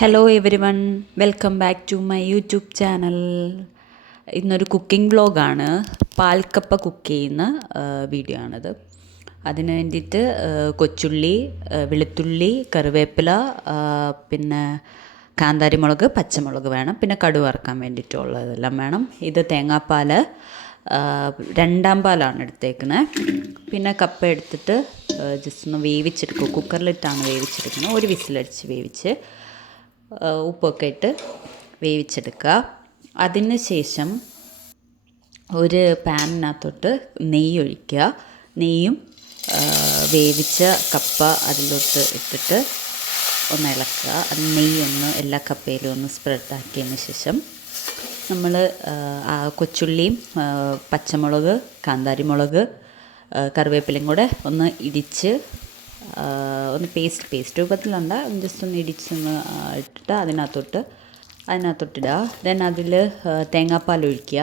Hello everyone, welcome back to my YouTube channel. ഇന്നൊരു cooking വ്ളോഗാണ്. പാൽക്കപ്പ cook ചെയ്യുന്ന വീഡിയോ ആണിത്. അതിന് വേണ്ടിയിട്ട് കൊച്ചുള്ളി, വെളുത്തുള്ളി, കറിവേപ്പില, പിന്നെ കാന്താരിമുളക്, പച്ചമുളക് വേണം. പിന്നെ കടുക് വറുക്കാൻ വേണ്ടിയിട്ടുള്ളതെല്ലാം വേണം. ഇത് തേങ്ങാപ്പാൽ, രണ്ടാം പാലാണ് എടുത്തേക്കുന്നത്. പിന്നെ കപ്പ എടുത്തിട്ട് ജസ്റ്റ് ഒന്ന് വേവിച്ചെടുക്കും. കുക്കറിലിട്ടാണ് വേവിച്ചെടുക്കുന്നത്. ഒരു വിസിലടിച്ച് വേവിച്ച് ഉപ്പൊക്കെ ഇട്ട് വേവിച്ചെടുക്കുക. അതിന് ശേഷം ഒരു പാനിനകത്തോട്ട് നെയ്യ് ഒഴിക്കുക. നെയ്യും വേവിച്ച കപ്പ അതിലോട്ട് ഇട്ടിട്ട് ഒന്ന് ഇളക്കുക. അത് നെയ്യൊന്ന് എല്ലാ കപ്പയിലും ഒന്ന് സ്പ്രെഡാക്കിയതിന് ശേഷം നമ്മൾ കൊച്ചുള്ളിയും പച്ചമുളക്, കാന്താരിമുളക്, കറിവേപ്പിലയും കൂടെ ഒന്ന് ഇടിച്ച് ഒന്ന് പേസ്റ്റ് രൂപത്തിലുണ്ട്. ജസ്റ്റ് ഒന്ന് ഇടിച്ചൊന്ന് ഇട്ടിട്ട് അതിനകത്തോട്ടിടുക. ദെൻ അതിൽ തേങ്ങാപ്പാൽ ഒഴിക്കുക.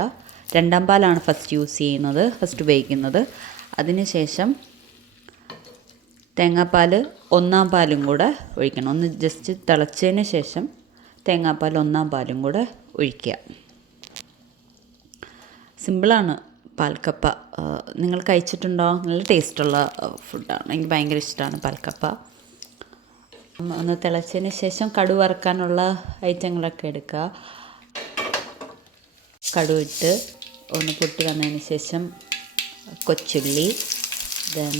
രണ്ടാം പാലാണ് ഫസ്റ്റ് ഉപയോഗിക്കുന്നത്. അതിന് ശേഷം തേങ്ങാപ്പാൽ ഒന്നാം പാലും കൂടെ ഒഴിക്കണം. ഒന്ന് ജസ്റ്റ് തിളച്ചതിന് ശേഷം തേങ്ങാപ്പാൽ ഒന്നാം പാലും കൂടെ ഒഴിക്കുക. സിമ്പിളാണ് പാൽക്കപ്പ. നിങ്ങൾ കഴിച്ചിട്ടുണ്ടോ? നല്ല ടേസ്റ്റുള്ള ഫുഡാണ്. എനിക്ക് ഭയങ്കര ഇഷ്ടമാണ് പാൽക്കപ്പ. ഒന്ന് തിളച്ചതിന് ശേഷം കടുക് വറുക്കാനുള്ള ഐറ്റങ്ങളൊക്കെ എടുക്കുക. കടുക് ഇട്ട് ഒന്ന് പൊട്ടി വന്നതിന് ശേഷം കൊച്ചുള്ളി, ദെൻ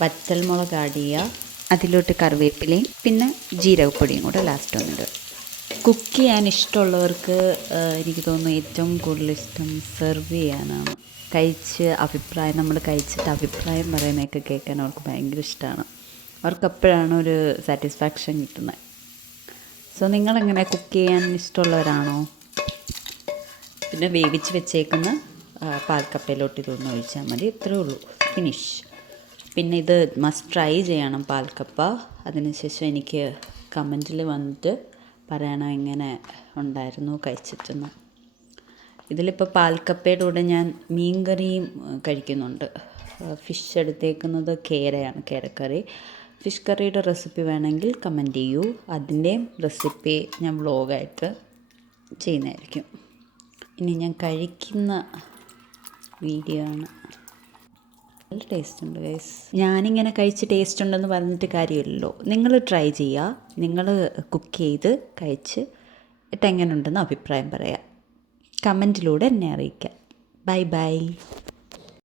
വറ്റൽമുളക് ആഡ് ചെയ്യുക. അതിലോട്ട് കറിവേപ്പിലയും പിന്നെ ജീരകപ്പൊടിയും കൂടെ ലാസ്റ്റ് ഒന്നിടുക. കുക്ക് ചെയ്യാൻ ഇഷ്ടമുള്ളവർക്ക് എനിക്ക് തോന്നുന്നു ഏറ്റവും കൂടുതൽ ഇഷ്ടം സെർവ് ചെയ്യാനാണ്. നമ്മൾ കഴിച്ചിട്ട് അഭിപ്രായം പറയുന്നതൊക്കെ കേൾക്കാൻ അവർക്ക് ഭയങ്കര ഇഷ്ടമാണ്. അവർക്ക് അപ്പോഴാണ് ഒരു സാറ്റിസ്ഫാക്ഷൻ കിട്ടുന്നത്. സോ നിങ്ങളെങ്ങനെ കുക്ക് ചെയ്യാൻ ഇഷ്ടമുള്ളവരാണോ? പിന്നെ വേവിച്ച് വെച്ചേക്കുന്ന പാൽക്കപ്പയിലോട്ട് ഇതൊന്ന് ഒഴിച്ചാൽ മതി. ഇത്രയേ ഉള്ളൂ, ഫിനിഷ്. പിന്നെ ഇത് മസ്റ്റ് ട്രൈ ചെയ്യണം പാൽക്കപ്പ. അതിനുശേഷം എനിക്ക് കമൻറ്റിൽ വന്നിട്ട് പറയണം എങ്ങനെ ഉണ്ടായിരുന്നു കഴിച്ചിട്ടെന്ന്. ഇതിലിപ്പോൾ പാൽക്കപ്പയുടെ കൂടെ ഞാൻ മീൻ കറിയും കഴിക്കുന്നുണ്ട്. ഫിഷ് എടുത്തേക്കുന്നത് കേരയാണ്, കേരക്കറി. ഫിഷ് കറിയുടെ റെസിപ്പി വേണമെങ്കിൽ കമൻറ്റ് ചെയ്യൂ. അതിൻ്റെയും റെസിപ്പി ഞാൻ വ്ളോഗായിട്ട് ചെയ്യുന്നതായിരിക്കും. ഇനി ഞാൻ കഴിക്കുന്ന വീഡിയോ ആണ്. നല്ല ടേസ്റ്റ് ഉണ്ട് ഗൈസ്. ഞാനിങ്ങനെ കഴിച്ച് ടേസ്റ്റ് ഉണ്ടെന്ന് പറഞ്ഞിട്ട് കാര്യമില്ലല്ലോ. നിങ്ങൾ ട്രൈ ചെയ്യുക. നിങ്ങൾ കുക്ക് ചെയ്ത് കഴിച്ച് എങ്ങനെ ഉണ്ടെന്ന് അഭിപ്രായം പറയാം. കമൻറ്റിലൂടെ എന്നെ അറിയിക്കാം. Bye bye.